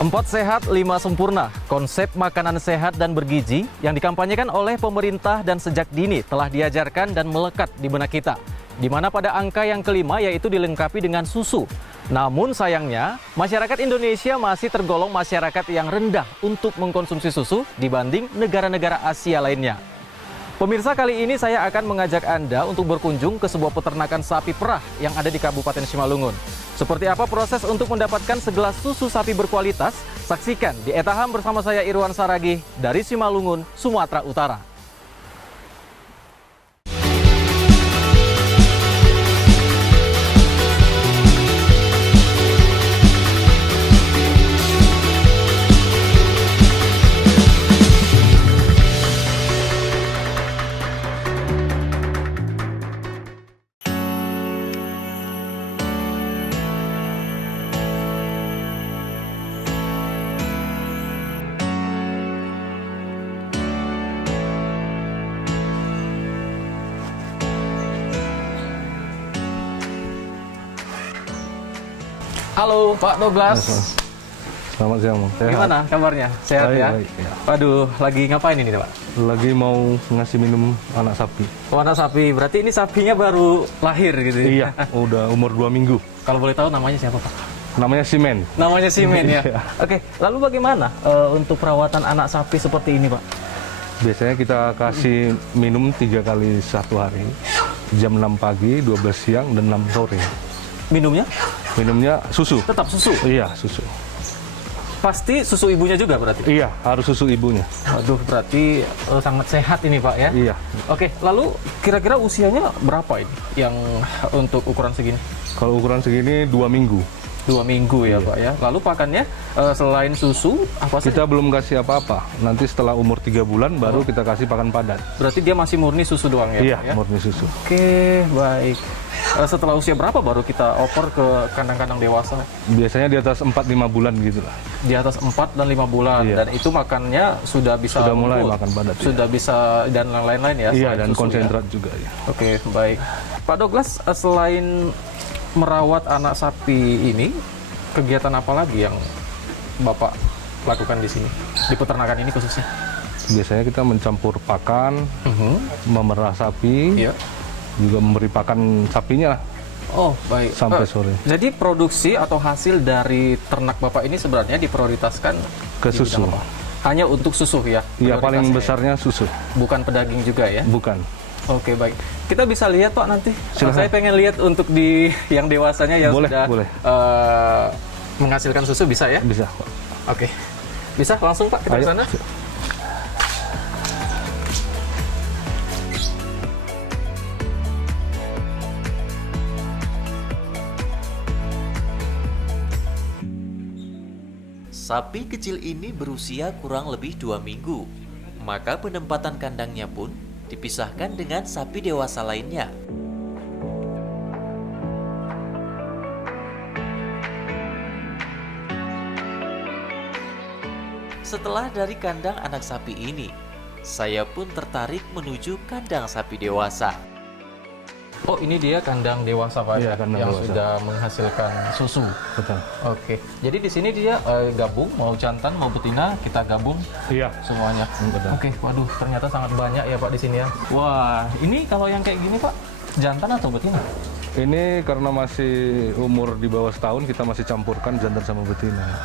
4 sehat, 5 sempurna. Konsep makanan sehat dan bergizi yang dikampanyekan oleh pemerintah dan sejak dini telah diajarkan dan melekat di benak kita. Di mana pada angka yang kelima yaitu dilengkapi dengan susu. Namun sayangnya, masyarakat Indonesia masih tergolong masyarakat yang rendah untuk mengkonsumsi susu dibanding negara-negara Asia lainnya. Pemirsa, kali ini saya akan mengajak Anda untuk berkunjung ke sebuah peternakan sapi perah yang ada di Kabupaten Simalungun. Seperti apa proses untuk mendapatkan segelas susu sapi berkualitas? Saksikan di Etaham bersama saya Irwan Saragih dari Simalungun, Sumatera Utara. Halo Pak Douglas. Selamat siang, Bang. Gimana kabarnya? Sehat Baik, ya? baik, ya? Waduh, lagi ngapain ini Pak? Lagi mau ngasih minum anak sapi. Oh, anak sapi, berarti ini sapinya baru lahir gitu ya? Iya, udah umur 2 minggu. Kalau boleh tahu namanya siapa Pak? Namanya Simen. Namanya Simen ya? Iya. Oke, lalu bagaimana untuk perawatan anak sapi seperti ini Pak? Biasanya kita kasih minum 3 kali satu hari. Jam 6 pagi, 12 siang, dan 6 sore. Minumnya? Minumnya susu. Tetap susu? Iya, susu. Pasti susu ibunya juga berarti? Iya, harus susu ibunya. Waduh, berarti sangat sehat ini Pak ya? Iya. Oke, lalu kira-kira usianya berapa ini yang untuk ukuran segini? Kalau ukuran segini 2 minggu. 2 minggu ya Pak ya. Lalu pakannya selain susu apa sih? Kita belum kasih apa-apa. Nanti setelah umur 3 bulan baru kita kasih pakan padat. Berarti dia masih murni susu doang ya? Iya, Pak, ya? murni susu. Oke, baik. Setelah usia berapa baru kita oper ke kandang-kandang dewasa? Biasanya di atas 4-5 bulan gitu lah. Di atas 4 dan 5 bulan. Iya. Dan itu makannya sudah bisa Sudah mulai unggul, makan padat. sudah bisa dan lain-lain ya? Iya, selain dan susu, konsentrat juga ya. Oke, baik. Pak Douglas, selain merawat anak sapi ini, kegiatan apa lagi yang Bapak lakukan di sini? Di peternakan ini khususnya? Biasanya kita mencampur pakan, memerah sapi, Iya. juga memberi pakan sapinya lah Oh, baik. sampai sore. Jadi produksi atau hasil dari ternak Bapak ini sebenarnya diprioritaskan Ke di susu. bidang apa? Hanya untuk susu ya? Iya, paling prioritasnya besarnya susu, ya? Bukan pedaging juga ya? bukan. Oke, baik. Kita bisa lihat Pak nanti. Silakan. Saya pengen lihat untuk di yang dewasanya yang Boleh, sudah boleh. Menghasilkan susu, bisa ya? Bisa, Pak. Oke. Bisa langsung Pak kita ke Ayo. sana? Sapi kecil ini berusia kurang lebih 2 minggu, maka penempatan kandangnya pun dipisahkan dengan sapi dewasa lainnya. Setelah dari kandang anak sapi ini, saya pun tertarik menuju kandang sapi dewasa. Oh, ini dia kandang dewasa Pak Iya, ya? kandang Yang dewasa. sudah menghasilkan susu. Betul. Oke. Jadi di sini dia gabung, mau jantan mau betina kita gabung Iya. semuanya. Betul. Oke, waduh ternyata sangat banyak ya Pak di sini ya. Wah, ini kalau yang kayak gini Pak, jantan atau betina? Ini karena masih umur di bawah setahun, kita masih campurkan jantan sama betina.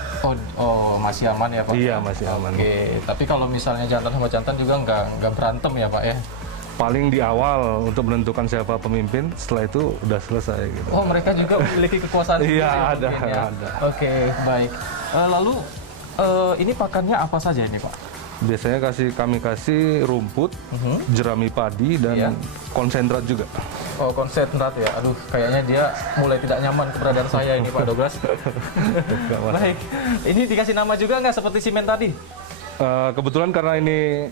Oh, masih aman ya Pak? Iya, masih aman. Oke, tapi kalau misalnya jantan sama jantan juga nggak berantem ya Pak ya? Paling di awal untuk menentukan siapa pemimpin, setelah itu udah selesai gitu. Oh, mereka juga memiliki kekuasaan sendiri Iya, ya ada, mungkin ya? ada. Oke, baik. Lalu ini pakannya apa saja ini Pak? Biasanya kami kasih rumput, jerami padi, dan Iya. konsentrat juga. Oh, konsentrat ya. Aduh, kayaknya dia mulai tidak nyaman keberadaan saya ini Pak Douglas. Nggak masalah. Baik. Ini dikasih nama juga nggak seperti Simen tadi? Kebetulan karena ini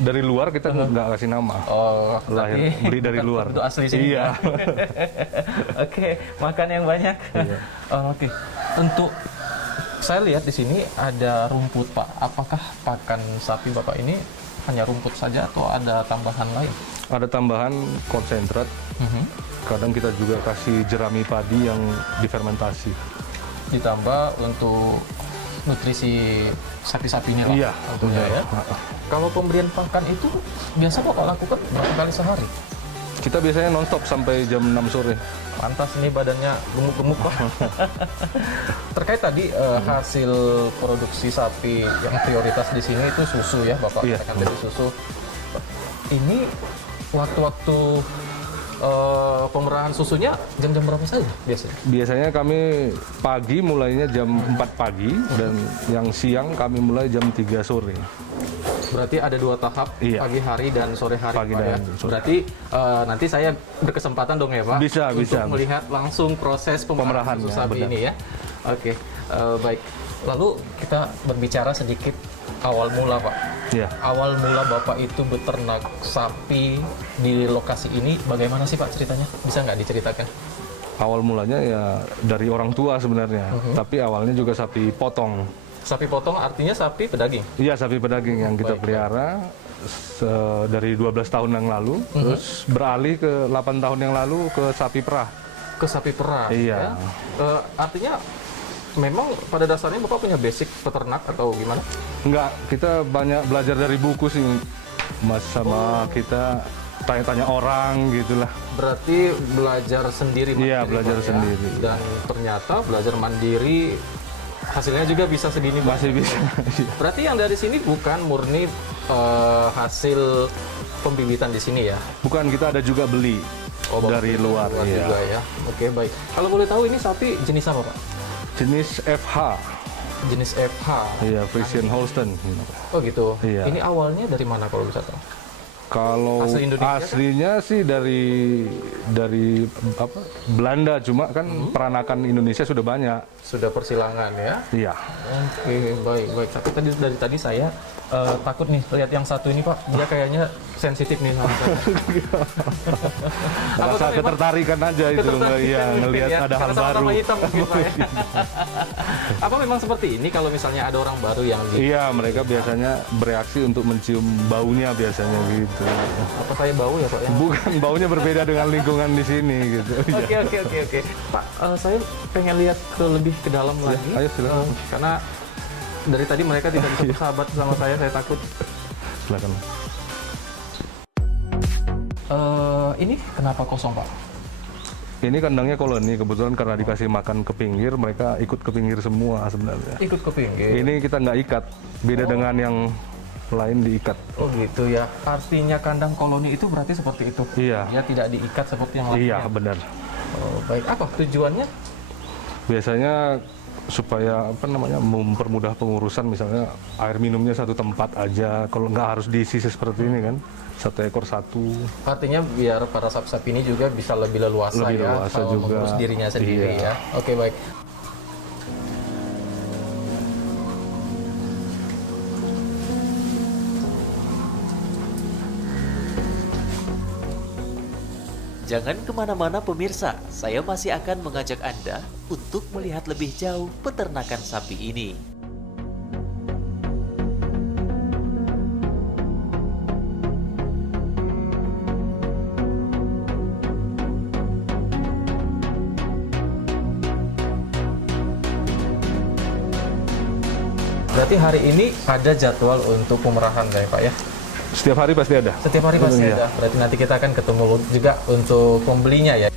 dari luar, kita nggak kasih nama. Oh, Lahir, tapi beli dari bukan luar. Itu asli sini. Iya. ya? Oke, makan yang banyak. Iya. Oke. Untuk saya lihat di sini ada rumput Pak. Apakah pakan sapi Bapak ini hanya rumput saja atau ada tambahan lain? Ada tambahan konsentrat. Kadang kita juga kasih jerami padi yang difermentasi. Ditambah untuk nutrisi sapi-sapinya lah. Iya, tentunya ya. benar. Kalau pemberian pakan itu biasa Bapak lakukan berapa kali sehari? Kita biasanya nonstop sampai jam 6 sore. Pantas ini badannya gemuk-gemuk Pak. Terkait tadi hasil produksi sapi yang prioritas di sini itu susu ya Bapak Iya. katakan tadi susu. Ini waktu-waktu pemerahan susunya jam-jam berapa saja biasanya? Biasanya kami pagi mulainya jam 4 pagi dan yang siang kami mulai jam 3 sore. Berarti ada 2 tahap, Iya. pagi hari dan sore hari, Pagi Pak, dan ya? sore. Berarti nanti saya berkesempatan dong ya, Pak? Bisa, untuk bisa. melihat langsung proses pemerahan Pemerahannya, susu sapi benar. ini ya. Oke, baik. Lalu kita berbicara sedikit awal mula, Pak. Ya. Awal mula Bapak itu beternak sapi di lokasi ini, bagaimana sih Pak ceritanya? Bisa nggak diceritakan? Awal mulanya ya dari orang tua sebenarnya, tapi awalnya juga sapi potong. Sapi potong artinya sapi pedaging? Iya, sapi pedaging yang kita Baik, pelihara dari 12 tahun yang lalu, terus beralih ke 8 tahun yang lalu ke sapi perah. Ke sapi perah. Iya. Ya? Artinya memang pada dasarnya Bapak punya basic peternak atau gimana? Enggak, kita banyak belajar dari buku sih, Mas, sama kita tanya-tanya orang gitulah. Berarti belajar sendiri Iya, mandiri, belajar Pak, ya? sendiri. Dan ternyata belajar mandiri hasilnya juga bisa segini, Pak. Masih bisa. Berarti yang dari sini bukan murni hasil pembibitan di sini ya? Bukan, kita ada juga beli dari luar. Iya. juga ya. Oke, baik. Kalau boleh tahu ini sapi jenis apa, Pak? Jenis FH, Jenis FH. iya, Friesian Holstein. Oh gitu. Iya. Ini awalnya dari mana kalau bisa tahu? Kalau Asli Indonesia kan? aslinya sih dari apa, Belanda, cuma kan peranakan Indonesia sudah banyak. Sudah persilangan ya? Iya. Oke, baik. Tapi dari tadi saya takut nih lihat yang satu ini Pak, dia kayaknya sensitif nih sama saya. Rasa memang ketertarikan aja itu, iya, ngelihat ya? ada hal Karena sama-sama baru. hitam mungkin Pak ya. Apa memang seperti ini kalau misalnya ada orang baru yang Iya, mereka biasanya bereaksi untuk mencium baunya biasanya gitu. apa saya bau ya Pak ya? Bukan, baunya berbeda dengan lingkungan di sini gitu. Iya. Oke. Pak, saya pengen lihat lebih ke dalam lagi. ayo silakan. Karena dari tadi mereka tidak bisa bersahabat sama saya takut. Silakan. Ini kenapa kosong Pak? Ini kandangnya koloni, kebetulan karena dikasih makan ke pinggir, mereka ikut ke pinggir semua sebenarnya. Ikut ke pinggir. Ini kita nggak ikat, beda dengan yang lain diikat. Oh gitu ya. Artinya kandang koloni itu berarti seperti itu. Iya. Dia tidak diikat seperti yang lainnya. Iya, benar. Oh, baik. Apa tujuannya? Biasanya supaya apa namanya mempermudah pengurusan, misalnya air minumnya satu tempat aja, kalau nggak harus diisi seperti ini kan, satu ekor satu. Artinya biar para sapi-sapi ini juga bisa lebih leluasa Lebih ya, leluasa kalau juga. mengurus dirinya sendiri Iya. ya. Oke baik. Jangan kemana-mana pemirsa, saya masih akan mengajak Anda untuk melihat lebih jauh peternakan sapi ini. Berarti hari ini ada jadwal untuk pemerahan ya Pak ya? Setiap hari pasti ada. Setiap hari pasti Iya. ada. Berarti nanti kita akan ketemu juga untuk pembelinya ya.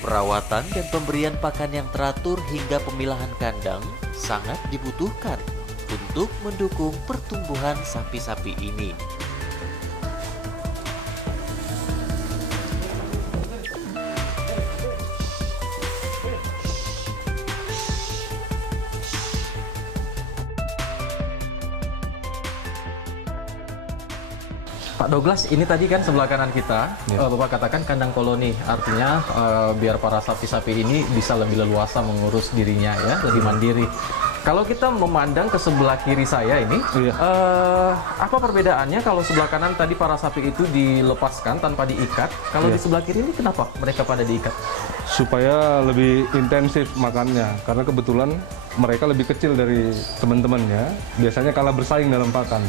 Perawatan dan pemberian pakan yang teratur hingga pemilahan kandang sangat dibutuhkan untuk mendukung pertumbuhan sapi-sapi ini. Pak Douglas, ini tadi kan sebelah kanan kita, Bapak katakan kandang koloni, artinya biar para sapi-sapi ini bisa lebih leluasa mengurus dirinya ya, lebih mandiri. Kalau kita memandang ke sebelah kiri saya ini, apa perbedaannya kalau sebelah kanan tadi para sapi itu dilepaskan tanpa diikat, kalau di sebelah kiri ini kenapa mereka pada diikat? Supaya lebih intensif makannya, karena kebetulan mereka lebih kecil dari teman-temannya, biasanya kalah bersaing dalam pakan.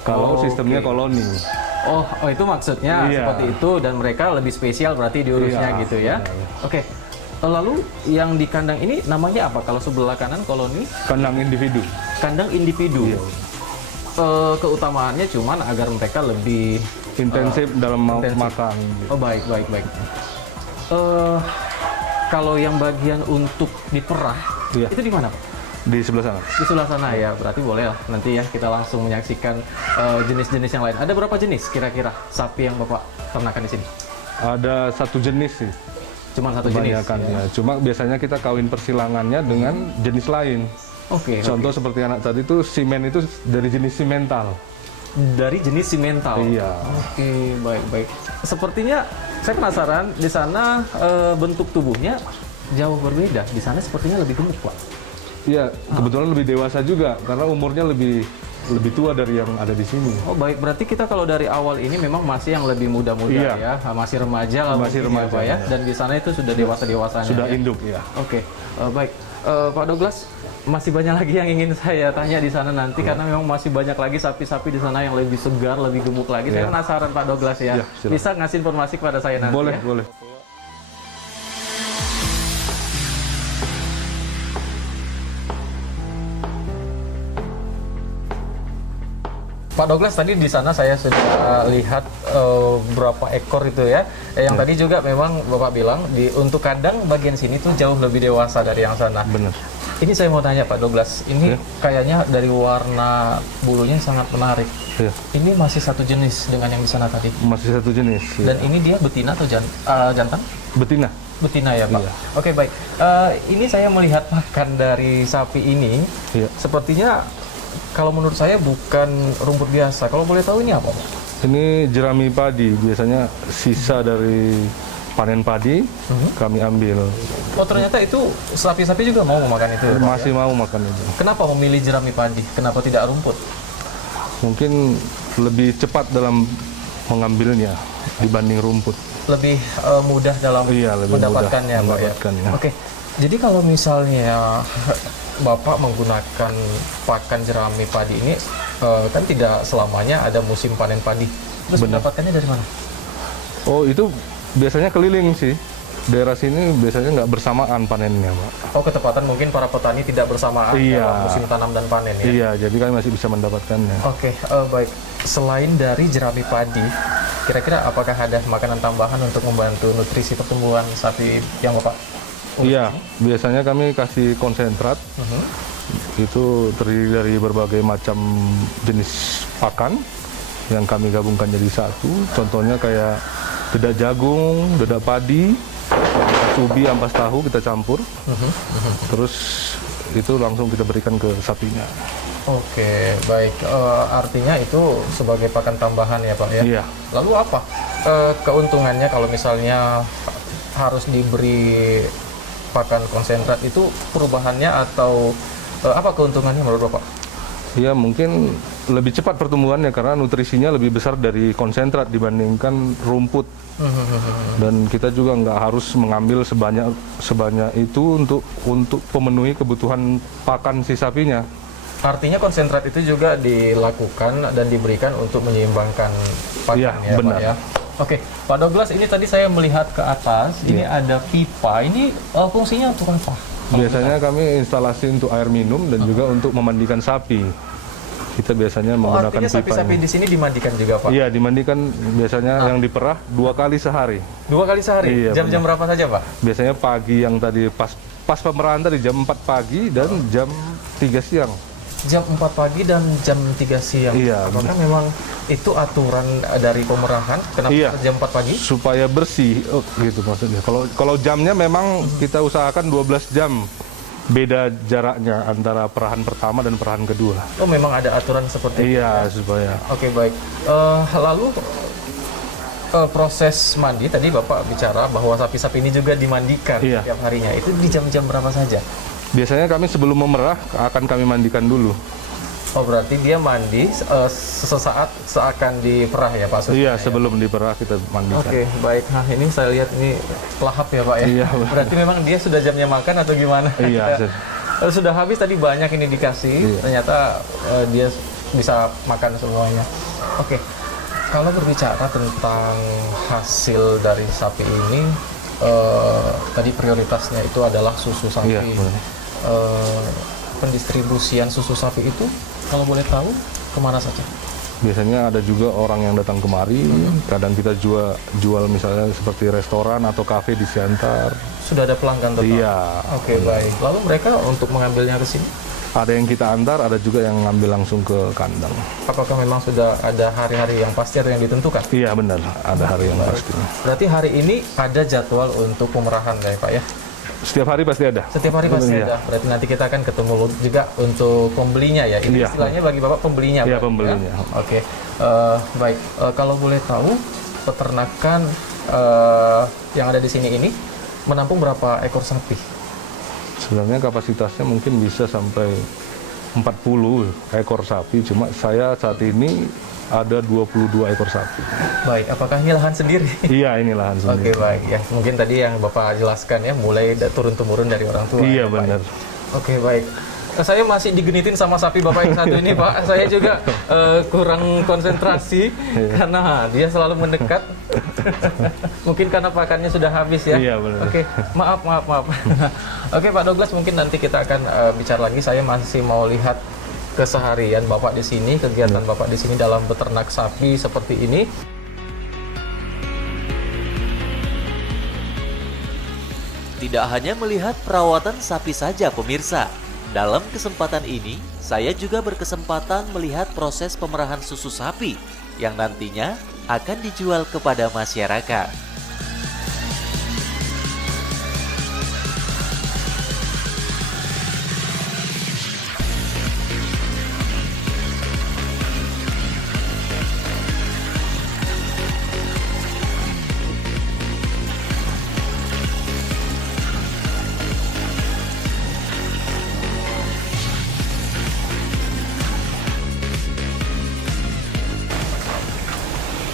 Kalau sistemnya koloni. Oh, itu maksudnya seperti itu, dan mereka lebih spesial berarti diurusnya gitu ya. Oke. Lalu yang di kandang ini namanya apa? Kalau sebelah kanan koloni? Kandang individu. Kandang individu. Keutamaannya cuman agar mereka lebih Intensif dalam intensif. makan. Oh, baik. Kalau yang bagian untuk diperah, itu di mana, Pak? Di sebelah sana. Di sebelah sana ya, berarti boleh lah nanti ya kita langsung menyaksikan jenis-jenis yang lain. Ada berapa jenis kira-kira sapi yang Bapak ternakan di sini? Ada satu jenis sih. Cuma satu jenis? Kebanyakan ya. Cuma biasanya kita kawin persilangannya dengan jenis lain. Oke. Contoh seperti anak tadi itu simen itu dari jenis simental. Dari jenis simental? Iya. Oke, baik. Sepertinya saya penasaran, di sana bentuk tubuhnya jauh berbeda. Di sana sepertinya lebih gemuk, Pak. Iya, kebetulan lebih dewasa juga karena umurnya lebih tua dari yang ada di sini. Oh, baik, berarti kita kalau dari awal ini memang masih yang lebih muda-muda ya, masih remaja lah, masih remaja Pak ya. Dan di sana itu sudah dewasa-dewasanya. Sudah ya? induk ya. Oke, baik. Pak Douglas, masih banyak lagi yang ingin saya tanya di sana nanti karena memang masih banyak lagi sapi-sapi di sana yang lebih segar, lebih gemuk lagi. Saya penasaran Pak Douglas ya. Bisa ngasih informasi kepada saya nanti? Boleh, ya? boleh. Pak Douglas, tadi di sana saya sudah lihat berapa ekor itu ya. Yang tadi juga memang Bapak bilang untuk kandang bagian sini tuh jauh lebih dewasa dari yang sana. Benar. Ini saya mau tanya Pak Douglas, ini kayaknya dari warna bulunya sangat menarik. Iya. Ini masih satu jenis dengan yang di sana tadi. Masih satu jenis. Dan ini dia betina atau jantan? Betina. Betina ya Pak. Iya. Oke, baik. Ini saya melihat pakan dari sapi ini, sepertinya kalau menurut saya bukan rumput biasa. Kalau boleh tahu ini apa, Pak? Ini jerami padi, biasanya sisa dari panen padi kami ambil. Oh, ternyata itu sapi-sapi juga mau memakan itu, Pak, Masih mau makan itu. Kenapa memilih jerami padi? Kenapa tidak rumput? Mungkin lebih cepat dalam mengambilnya dibanding rumput. Lebih mudah dalam lebih mendapatkannya, mudah Pak ya? mendapatkannya. Oke, jadi kalau misalnya Bapak menggunakan pakan jerami padi ini, kan tidak selamanya ada musim panen padi. Terus mendapatkannya dari mana? Oh, itu biasanya keliling sih. Daerah sini biasanya nggak bersamaan panennya, Pak. Oh, ketepatan mungkin para petani tidak bersamaan dalam musim tanam dan panen ya? Iya, jadi kami masih bisa mendapatkannya. Oke, baik. Selain dari jerami padi, kira-kira apakah ada makanan tambahan untuk membantu nutrisi pertumbuhan sapi yang Bapak? Iya, biasanya kami kasih konsentrat. Itu terdiri dari berbagai macam jenis pakan yang kami gabungkan jadi satu. Contohnya kayak dedak jagung, dedak padi, ubi, ampas tahu kita campur. Terus itu langsung kita berikan ke sapinya. Oke, baik. Artinya itu sebagai pakan tambahan ya Pak ya? Iya. Lalu apa keuntungannya kalau misalnya harus diberi pakan konsentrat, itu perubahannya atau apa keuntungannya menurut Bapak? Ya mungkin lebih cepat pertumbuhannya karena nutrisinya lebih besar dari konsentrat dibandingkan rumput. Dan kita juga nggak harus mengambil sebanyak itu untuk memenuhi kebutuhan pakan si sapinya. Artinya konsentrat itu juga dilakukan dan diberikan untuk menyeimbangkan pakan ya benar. Pak ya? Oke, Pak Douglas, ini tadi saya melihat ke atas, ini ada pipa, ini fungsinya untuk apa? Biasanya kami instalasi untuk air minum dan juga untuk memandikan sapi. Kita biasanya menggunakan artinya sapi-sapi di sini dimandikan juga Pak? Iya, dimandikan biasanya yang diperah 2 kali sehari. 2 kali sehari? Iya, jam-jam berapa saja Pak? Biasanya pagi yang tadi pas pemerahan tadi jam 4 pagi dan jam 3 siang. Jam 4 pagi dan jam 3 siang. Iya. Apakah memang itu aturan dari pemerahan? Kenapa jam 4 pagi? Supaya bersih, gitu maksudnya. Kalau jamnya memang kita usahakan 12 jam beda jaraknya antara perahan pertama dan perahan kedua. Oh, memang ada aturan seperti itu. Iya, supaya. Oke, baik. Lalu proses mandi tadi Bapak bicara bahwa sapi-sapi ini juga dimandikan Iya. setiap harinya. Itu di jam-jam berapa saja? Biasanya kami sebelum memerah akan kami mandikan dulu. Oh, berarti dia mandi sesaat seakan diperah ya Pak? Iya, sebelum diperah kita mandikan. Oke, baik. Nah, ini saya lihat ini lahap ya Pak ya? Iya. Berarti memang dia sudah jamnya makan atau gimana? Iya. Sudah habis tadi banyak ini dikasih, ternyata dia bisa makan semuanya. Oke, kalau berbicara tentang hasil dari sapi ini, tadi prioritasnya itu adalah susu sapi. Iya, benar. Pendistribusian susu sapi itu, kalau boleh tahu, kemana saja? Biasanya ada juga orang yang datang kemari, kadang kita jual misalnya seperti restoran atau kafe di Siantar. Sudah ada pelanggan tetap? Iya. Oke, baik. Lalu mereka untuk mengambilnya ke sini? Ada yang kita antar, ada juga yang ngambil langsung ke kandang. Apakah memang sudah ada hari-hari yang pasti atau yang ditentukan? Iya benar, ada hari yang pasti. Berarti hari ini ada jadwal untuk pemerahan ya Pak ya? Setiap hari pasti ada. Setiap hari pasti Iya. ada. Berarti nanti kita akan ketemu juga untuk pembelinya ya. Ini Iya. istilahnya bagi Bapak pembelinya. Iya, Pak, pembelinya. ya? Oke. Baik. Kalau boleh tahu peternakan yang ada di sini ini menampung berapa ekor sapi? Sebenarnya kapasitasnya mungkin bisa sampai 40 ekor sapi, cuma saya saat ini ada 22 ekor sapi. Baik, apakah ini lahan sendiri? Iya, ini lahan Oke, sendiri. baik ya. Mungkin tadi yang Bapak jelaskan ya, mulai turun-temurun dari orang tua. Iya, ya, Pak. benar. Oke, baik. Saya masih digenitin sama sapi Bapak yang satu ini, Pak. Saya juga kurang konsentrasi karena dia selalu mendekat. Mungkin karena pakannya sudah habis ya. Iya, benar. Oke, maaf. Oke, Pak Douglas, mungkin nanti kita akan bicara lagi. Saya masih mau lihat keseharian Bapak di sini, kegiatan Bapak di sini dalam beternak sapi seperti ini. Tidak hanya melihat perawatan sapi saja pemirsa. Dalam kesempatan ini, saya juga berkesempatan melihat proses pemerahan susu sapi yang nantinya akan dijual kepada masyarakat.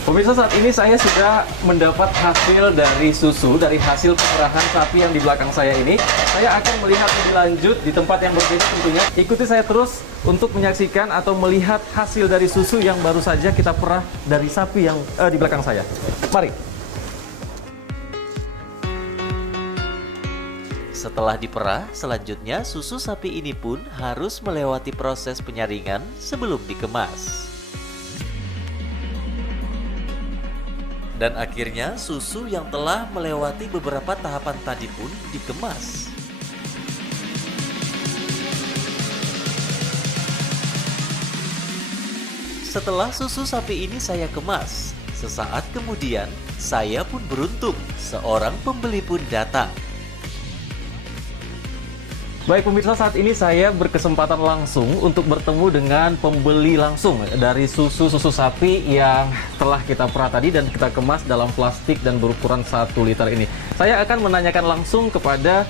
Pemirsa, saat ini saya sudah mendapat hasil dari susu, dari hasil pemerahan sapi yang di belakang saya ini. Saya akan melihat lebih lanjut di tempat yang berbeda tentunya. Ikuti saya terus untuk menyaksikan atau melihat hasil dari susu yang baru saja kita perah dari sapi yang di belakang saya. Mari. Setelah diperah, selanjutnya susu sapi ini pun harus melewati proses penyaringan sebelum dikemas. Dan akhirnya susu yang telah melewati beberapa tahapan tadi pun dikemas. Setelah susu sapi ini saya kemas, sesaat kemudian saya pun beruntung, seorang pembeli pun datang. Baik pemirsa, saat ini saya berkesempatan langsung untuk bertemu dengan pembeli langsung dari susu sapi yang telah kita perah tadi dan kita kemas dalam plastik dan berukuran 1 liter ini. Saya akan menanyakan langsung kepada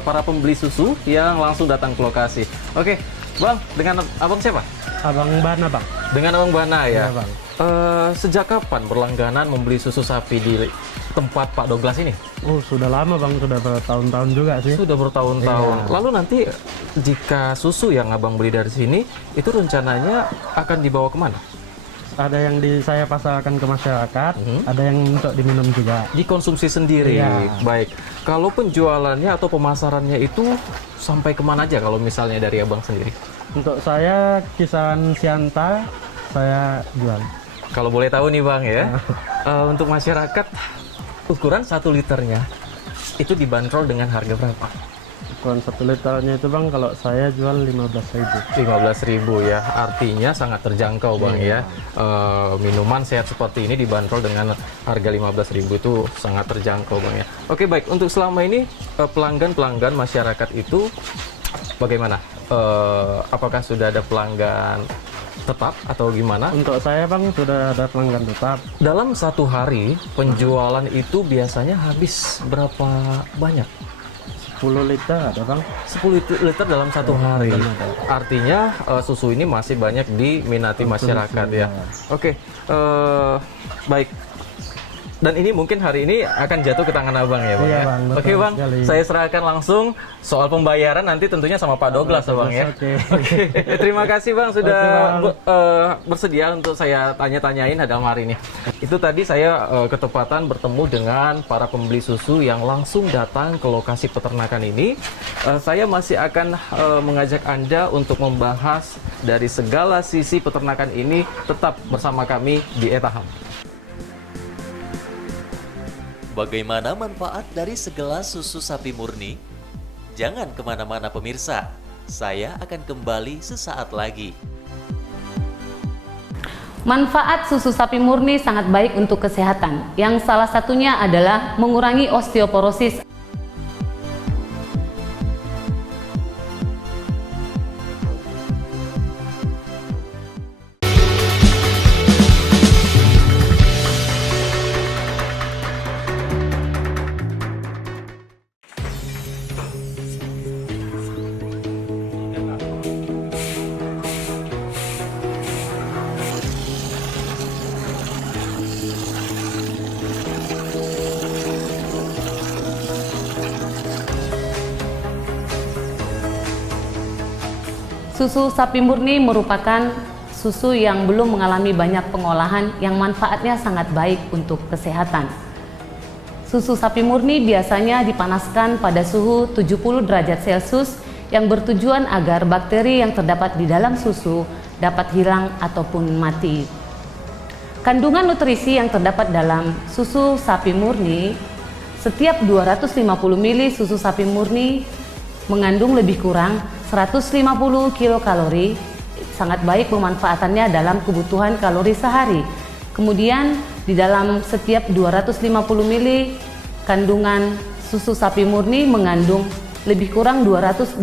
para pembeli susu yang langsung datang ke lokasi. Oke, Bang, dengan Abang siapa? Abang Bana, Bang. Dengan Abang Bana ya? Iya, Bang. Sejak kapan berlangganan membeli susu sapi di tempat Pak Douglas ini? Oh, sudah lama, Bang. Sudah bertahun-tahun juga sih. Sudah bertahun-tahun. Iya. Lalu nanti jika susu yang Abang beli dari sini, itu rencananya akan dibawa kemana? Ada yang saya pasarkan ke masyarakat, ada yang untuk diminum juga. Dikonsumsi sendiri. Iya. Baik. Kalau penjualannya atau pemasarannya itu sampai kemana aja kalau misalnya dari Abang sendiri? Untuk saya, kisaran Siantar, saya jual. Kalau boleh tahu nih Bang ya, untuk masyarakat ukuran 1 liternya itu dibanderol dengan harga berapa? Kalau 1 liternya itu Bang, kalau saya jual 15.000. 15.000 ya, artinya sangat terjangkau Bang ya. Minuman sehat seperti ini dibanderol dengan harga 15.000 itu sangat terjangkau Bang ya. Oke baik, untuk selama ini pelanggan-pelanggan masyarakat itu bagaimana? Apakah sudah ada pelanggan tetap atau gimana? Untuk saya Bang, sudah ada pelanggan tetap. Dalam satu hari penjualan itu biasanya habis berapa banyak? 10 liter ada Bang. 10 liter dalam satu hari. Artinya susu ini masih banyak diminati masyarakat ya. Oke, baik. Dan ini mungkin hari ini akan jatuh ke tangan Abang ya Bang Iya, ya? Bang, betul Oke Bang, sekali. saya serahkan langsung soal pembayaran nanti tentunya sama Pak Douglas ya Bang ya. Oke. Oke, terima kasih Bang sudah Oke, Bang. bersedia untuk saya tanya-tanyain dalam hari ini. Itu tadi saya ketepatan bertemu dengan para pembeli susu yang langsung datang ke lokasi peternakan ini. Saya masih akan mengajak Anda untuk membahas dari segala sisi peternakan ini tetap bersama kami di Etaham. Bagaimana manfaat dari segelas susu sapi murni? Jangan kemana-mana pemirsa, saya akan kembali sesaat lagi. Manfaat susu sapi murni sangat baik untuk kesehatan, yang salah satunya adalah mengurangi osteoporosis. Susu sapi murni merupakan susu yang belum mengalami banyak pengolahan yang manfaatnya sangat baik untuk kesehatan. Susu sapi murni biasanya dipanaskan pada suhu 70 derajat Celcius yang bertujuan agar bakteri yang terdapat di dalam susu dapat hilang ataupun mati. Kandungan nutrisi yang terdapat dalam susu sapi murni, setiap 250 ml susu sapi murni mengandung lebih kurang 150 kilokalori, sangat baik pemanfaatannya dalam kebutuhan kalori sehari. Kemudian di dalam setiap 250 ml kandungan susu sapi murni mengandung lebih kurang 285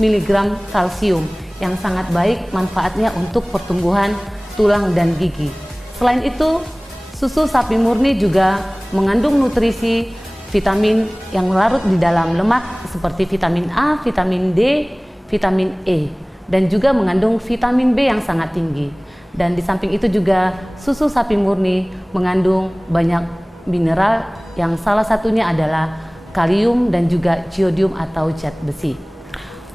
mg kalsium yang sangat baik manfaatnya untuk pertumbuhan tulang dan gigi. Selain itu, susu sapi murni juga mengandung nutrisi vitamin yang larut di dalam lemak seperti vitamin A, vitamin D, vitamin E, dan juga mengandung vitamin B yang sangat tinggi. Dan di samping itu juga susu sapi murni mengandung banyak mineral yang salah satunya adalah kalium dan juga iodium atau zat besi.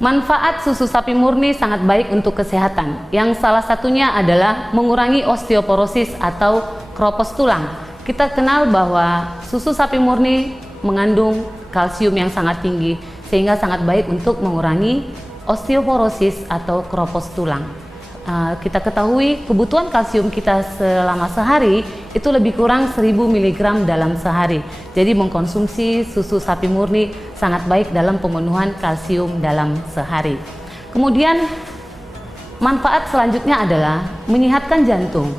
Manfaat susu sapi murni sangat baik untuk kesehatan, yang salah satunya adalah mengurangi osteoporosis atau keropos tulang. Kita kenal bahwa susu sapi murni mengandung kalsium yang sangat tinggi, sehingga sangat baik untuk mengurangi osteoporosis atau keropos tulang. Kita ketahui kebutuhan kalsium kita selama sehari itu lebih kurang 1000 mg dalam sehari. Jadi mengkonsumsi susu sapi murni sangat baik dalam pemenuhan kalsium dalam sehari. Kemudian manfaat selanjutnya adalah menyehatkan jantung.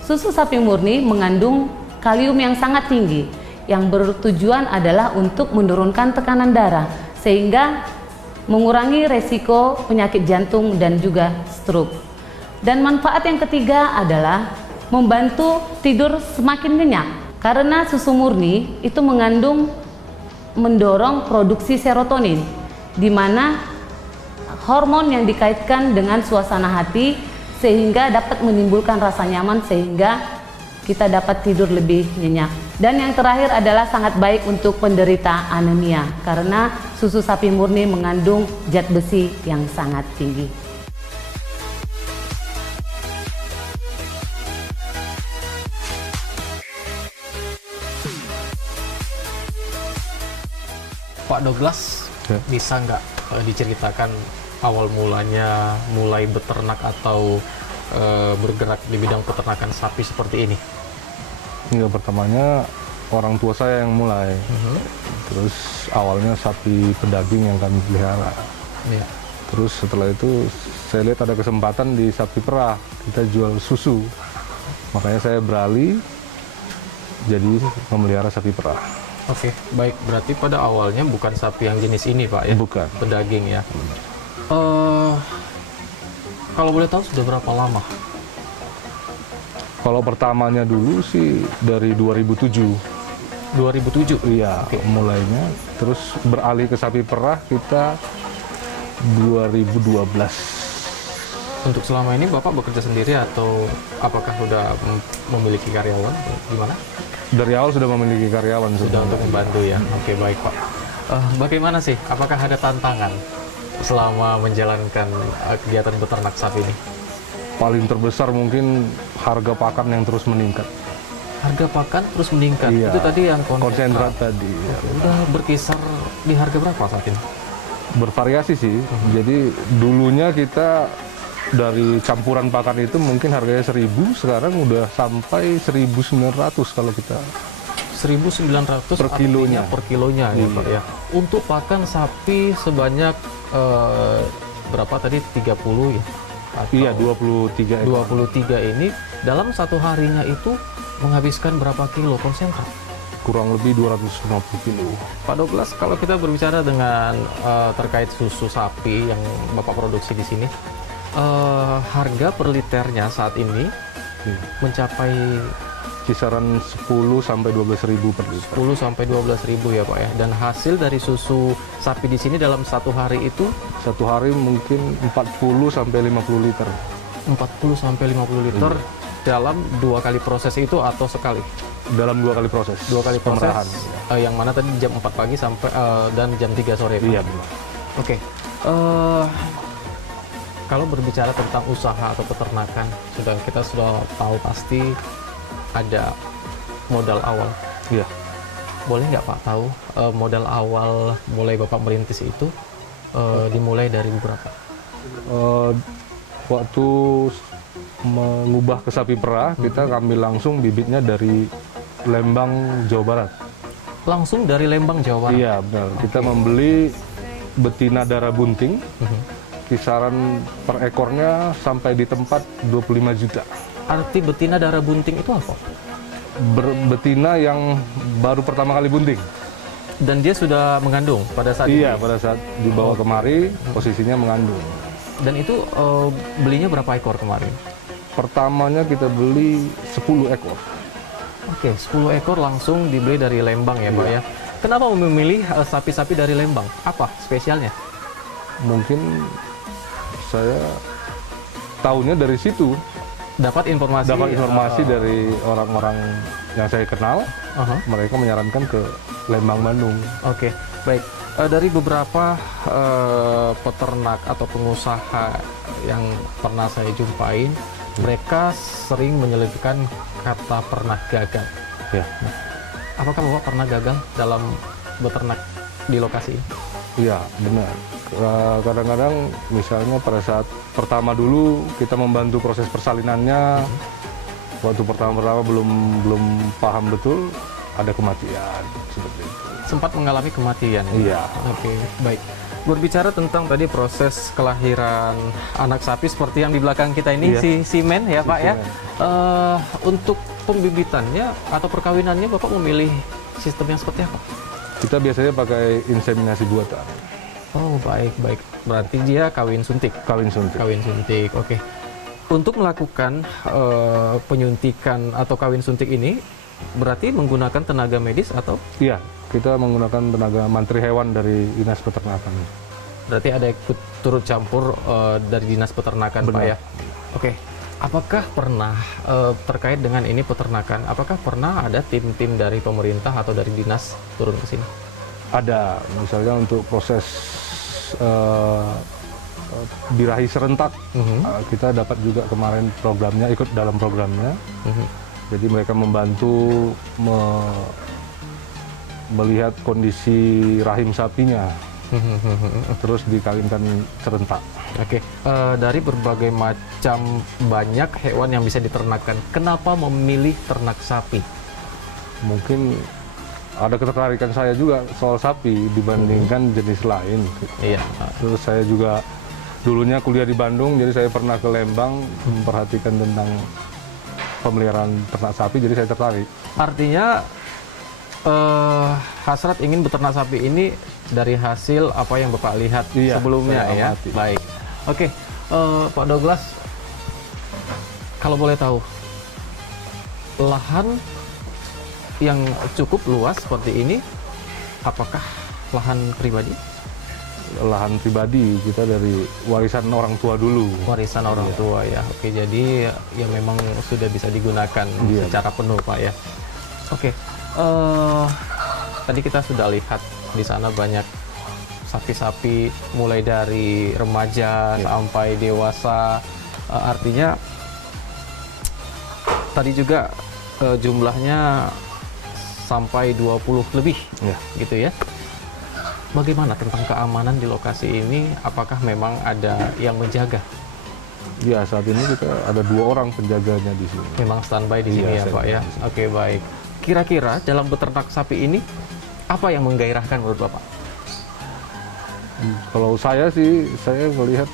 Susu sapi murni mengandung kalium yang sangat tinggi yang bertujuan adalah untuk menurunkan tekanan darah sehingga mengurangi resiko penyakit jantung dan juga stroke. Dan manfaat yang ketiga adalah membantu tidur semakin nyenyak karena susu murni itu mendorong produksi serotonin, di mana hormon yang dikaitkan dengan suasana hati sehingga dapat menimbulkan rasa nyaman sehingga kita dapat tidur lebih nyenyak. Dan yang terakhir adalah sangat baik untuk penderita anemia karena susu sapi murni mengandung zat besi yang sangat tinggi. Pak Douglas, Ya. bisa nggak diceritakan awal mulanya mulai beternak atau bergerak di bidang peternakan sapi seperti ini? Hingga pertamanya orang tua saya yang mulai. Terus awalnya sapi pedaging yang kami pelihara. Iya. Terus setelah itu saya lihat ada kesempatan di sapi perah, kita jual susu. Makanya saya beralih jadi memelihara sapi perah. Oke, baik. Berarti pada awalnya bukan sapi yang jenis ini, Pak, ya? Bukan. Pedaging, ya. Kalau boleh tahu sudah berapa lama? Kalau pertamanya dulu sih dari 2007. 2007? Iya, mulainya. Terus beralih ke sapi perah kita 2012. Untuk selama ini Bapak bekerja sendiri atau apakah sudah memiliki karyawan? Gimana? Dari awal sudah memiliki karyawan. Sudah untuk membantu, ya? Oke, baik, Pak. Bagaimana sih? Apakah ada tantangan selama menjalankan kegiatan beternak sapi ini? Paling terbesar mungkin harga pakan yang terus meningkat. Harga pakan terus meningkat? Iya. Itu tadi yang Konsentrat tadi. Ya. Udah berkisar di harga berapa saat ini? Bervariasi sih. Jadi dulunya kita dari campuran pakan itu mungkin harganya 1.000, sekarang udah sampai 1.900 kalau kita 1.900 per kilonya. Per kilonya, ya, Pak, ya. Untuk pakan sapi sebanyak berapa tadi? 30, ya? Atau Iya, 23 ekor. 23 ini dalam satu harinya itu menghabiskan berapa kilo konsentrat? Kurang lebih 250 kilo. Pak Douglas, kalau kita berbicara dengan terkait susu sapi yang Bapak produksi di sini, harga per liternya saat ini mencapai Kisaran 10 sampai 12.000 per liter. 10 sampai 12.000, ya, Pak, ya. Dan hasil dari susu sapi di sini dalam satu hari itu Satu hari mungkin 40 sampai 50 liter. 40 sampai 50 liter dalam 2 kali proses itu atau sekali? Dalam 2 kali proses. 2 kali proses. Pemerahan. Yang mana tadi jam 4 pagi sampai dan jam 3 sore, Pak? Iya, benar. Oke. Kalau berbicara tentang usaha atau peternakan, kita sudah tahu pasti ada modal awal. Iya. Boleh nggak Pak tahu modal awal mulai Bapak merintis itu dimulai dari berapa? Waktu mengubah ke sapi perah, kita ambil langsung bibitnya dari Lembang, Jawa Barat. Langsung dari Lembang, Jawa Barat? Iya, benar. Kita membeli betina darah bunting, kisaran per ekornya sampai di tempat 25 juta. Arti betina darah bunting itu apa? Betina yang baru pertama kali bunting. Dan dia sudah mengandung pada saat itu? Iya, pada saat dibawa kemari, posisinya mengandung. Dan itu belinya berapa ekor kemarin? Pertamanya kita beli 10 ekor. Oke, 10 ekor langsung dibeli dari Lembang, ya, Pak, ya. Kenapa memilih sapi-sapi dari Lembang? Apa spesialnya? Mungkin saya tahunya dari situ. Dapat informasi dari orang-orang yang saya kenal. Mereka menyarankan ke Lembang, Bandung. Oke, baik. Dari beberapa peternak atau pengusaha yang pernah saya jumpain, mereka sering menyelipkan kata pernah gagal. Ya. Apakah Bapak pernah gagal dalam beternak di lokasi ini? Iya, benar. Kadang-kadang misalnya pada saat pertama dulu kita membantu proses persalinannya, waktu pertama-tama belum paham betul, ada kematian seperti itu. Sempat mengalami kematian? Iya. Oke, baik. Berbicara tentang tadi proses kelahiran anak sapi seperti yang di belakang kita ini, Iya. si Men, ya, Pak, ya. Semen. Untuk pembibitannya atau perkawinannya Bapak memilih sistem yang seperti apa? Kita biasanya pakai inseminasi buatan, Oh, baik. Berarti dia kawin suntik? kawin suntik. Kawin suntik, oke. Untuk melakukan penyuntikan atau kawin suntik ini, berarti menggunakan tenaga medis atau? Iya, kita menggunakan tenaga mantri hewan dari Dinas Peternakan. Berarti ada ikut turut campur dari Dinas Peternakan, Pak, Benar. ya? Oke. Apakah pernah terkait dengan ini peternakan, apakah pernah ada tim-tim dari pemerintah atau dari dinas turun ke sini? Ada, misalnya untuk proses birahi serentak, kita dapat juga kemarin programnya, ikut dalam programnya. Jadi mereka membantu melihat kondisi rahim sapinya, terus dikawinkan serentak. Oke, dari berbagai macam banyak hewan yang bisa diternakan, kenapa memilih ternak sapi? Mungkin ada ketertarikan saya juga soal sapi dibandingkan jenis lain. Iya. Terus saya juga dulunya kuliah di Bandung, jadi saya pernah ke Lembang memperhatikan tentang pemeliharaan ternak sapi, jadi saya tertarik. Artinya hasrat ingin beternak sapi ini dari hasil apa yang Bapak lihat Iya, sebelumnya saya ya. amati. Baik. Oke, Pak Douglas, kalau boleh tahu, lahan yang cukup luas seperti ini, apakah lahan pribadi? Lahan pribadi kita dari warisan orang tua dulu. Warisan orang tua ya. Oke, jadi ya memang sudah bisa digunakan Iya. secara penuh, Pak ya. Oke, tadi kita sudah lihat di sana banyak sapi-sapi mulai dari remaja sampai dewasa. Artinya tadi juga jumlahnya sampai 20 lebih, Ya. gitu ya. Bagaimana tentang keamanan di lokasi ini? Apakah memang ada yang menjaga? Ya, saat ini kita ada 2 orang penjaganya di sini. Memang standby di sini ya, Iya, Pak ya. standby di sini. Oke, baik. Kira-kira dalam beternak sapi ini apa yang menggairahkan menurut Bapak? Kalau saya sih, saya melihat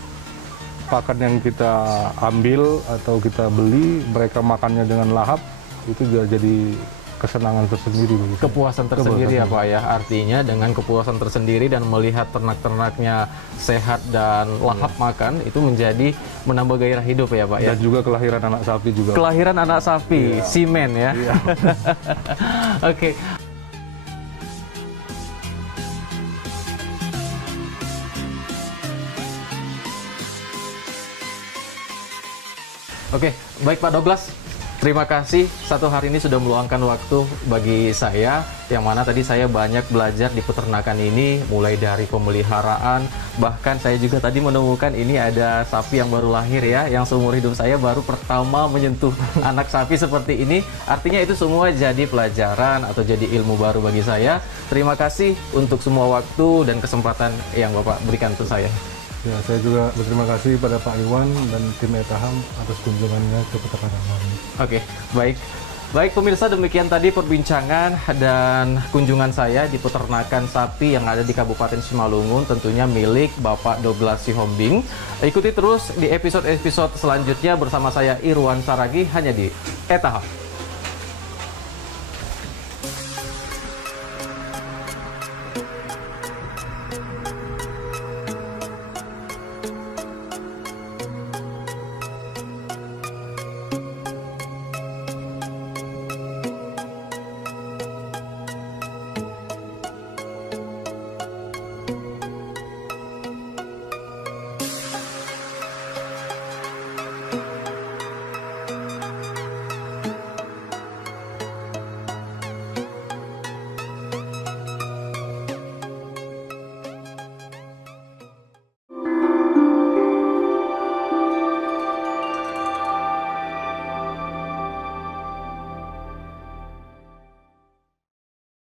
pakan yang kita ambil atau kita beli, mereka makannya dengan lahap, itu juga jadi kesenangan tersendiri bagi saya. Kepuasan tersendiri ya, Pak ya. Artinya dengan kepuasan tersendiri dan melihat ternak-ternaknya sehat dan lahap makan, itu menjadi menambah gairah hidup ya, Pak ya. Dan juga kelahiran anak sapi juga. Kelahiran anak sapi, simen ya. Iya. Oke. Oke, baik Pak Douglas. Terima kasih satu hari ini sudah meluangkan waktu bagi saya, yang mana tadi saya banyak belajar di peternakan ini, mulai dari pemeliharaan, bahkan saya juga tadi menemukan ini ada sapi yang baru lahir ya, yang seumur hidup saya baru pertama menyentuh anak sapi seperti ini. Artinya itu semua jadi pelajaran atau jadi ilmu baru bagi saya. Terima kasih untuk semua waktu dan kesempatan yang Bapak berikan untuk saya. Ya, saya juga berterima kasih pada Pak Iwan dan tim Etaham atas kunjungannya ke peternakan kami. Oke, baik. Baik pemirsa, demikian tadi perbincangan dan kunjungan saya di peternakan sapi yang ada di Kabupaten Simalungun, tentunya milik Bapak Douglas Sihombing. Ikuti terus di episode-episode selanjutnya bersama saya Irwan Saragi hanya di Etaham.